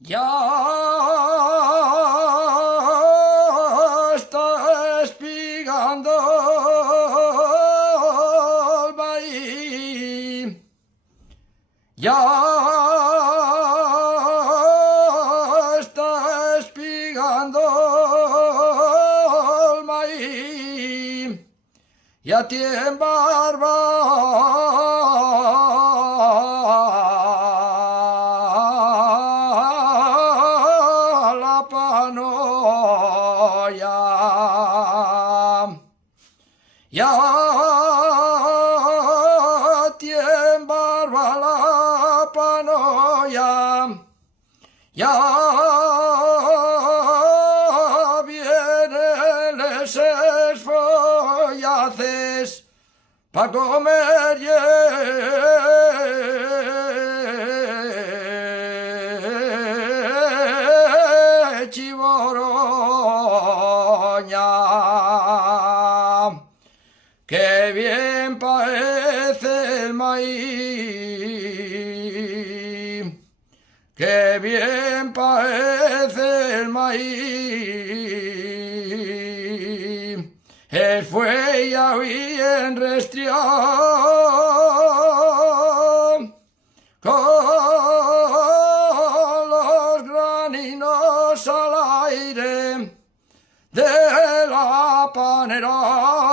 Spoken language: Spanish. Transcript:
Ya está espigando el maíz. Ya está espigando el maíz. Ya tiene barba la panoya. Ya tiene barba la panoya. Ya vienen esos follaces pa' comer chivoroña. ¡Qué bien parece el maíz! ¡Qué bien parece el maíz! El fuella bien restrión, con los graninos al aire de la panera.